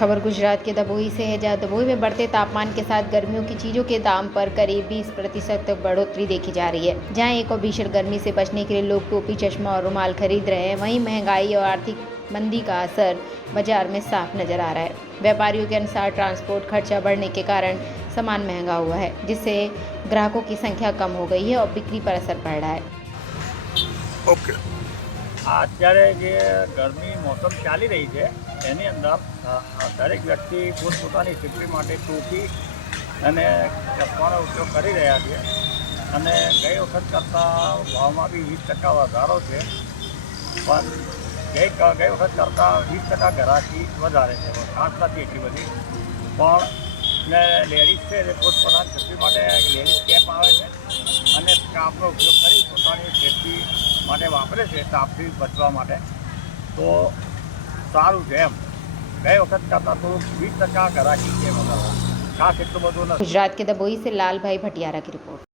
खबर गुजरात के दबोई से है, जहां दबोई में बढ़ते तापमान के साथ गर्मियों की चीज़ों के दाम पर करीब 20% तक बढ़ोतरी देखी जा रही है। जहां एक और भीषण गर्मी से बचने के लिए लोग टोपी, चश्मा और रुमाल खरीद रहे हैं, वहीं महंगाई और आर्थिक मंदी का असर बाजार में साफ नजर आ रहा है। व्यापारियों के अनुसार ट्रांसपोर्ट खर्चा बढ़ने के कारण सामान महंगा हुआ है, जिससे ग्राहकों की संख्या कम हो गई है और बिक्री पर असर पड़ रहा है। ઓકે અત્યારે જે ગરમી મોસમ ચાલી રહી છે એની અંદર દરેક વ્યક્તિ પોતપોતાની સેફટી માટે ટોપી અને ચશ્માનો ઉપયોગ કરી રહ્યા છે અને ગઈ વખત કરતાં ભાવમાં બી 20% વધારો છે, પણ ગઈ વખત કરતાં 20% ગ્રાહકી વધારે છે, ખાસ નથી એટલી બધી, પણ ને લેડીઝ છે એ પોતપોતાની સેફટી માટે લેડીઝ કેપ આવે છે અને સ્કાર્ફનો ઉપયોગ કરી પોતાની સેફટી માટે વાપરે છે, તાપથી બચવા માટે. તો સારું છે એમ. ગઈ વખત કરતાં થોડુંક 20% ગ્રાહકી છે વધારે, ખાસ એટલું બધું નથી. गुजरात के दबोई से लाल भाई भटियारा की रिपोर्ट।